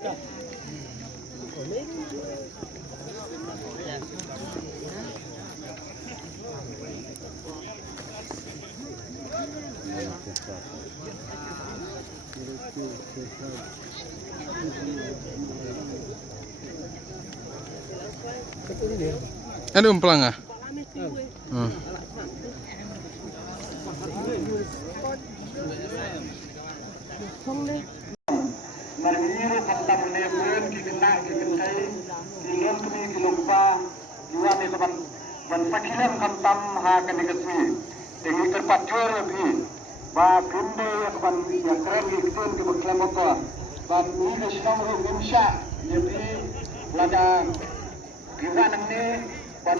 Ada umplang ah? Marmiro kantam nebun kikena kikentai kilon kami kilompa jual ni kapan ban pakilan kantam ha kenikasmi tengi terpacur lebih ba kinde kapan yang keren kikun ke beklam apa ban ini kesenam rumsha jadi lada kita nangne ban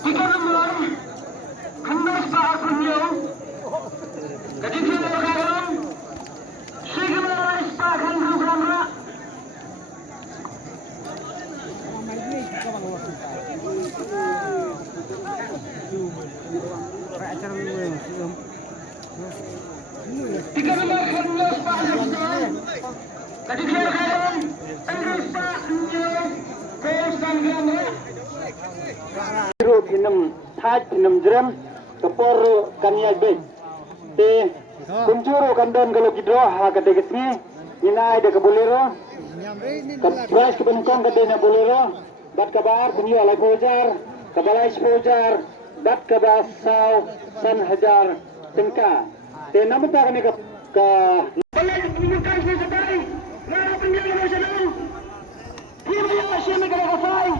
Jika mulai hendak sahur beliau, ketika melakukan segala istiakan berulang. Jika melakukan istiakan, ketika melakukan Biru kinem thaj kinem jeram kepor kanya bed te kunjuro kandan kalau kidro ha kade kesmi inai de kabulero kapras ke penkong kade na bolero bat kabar kunyo alai pojar kabalai pojar dat kabasau san hajar tengka te namta kane ka balai kumunikan se sadai na penjara nasional kini masih negara kafai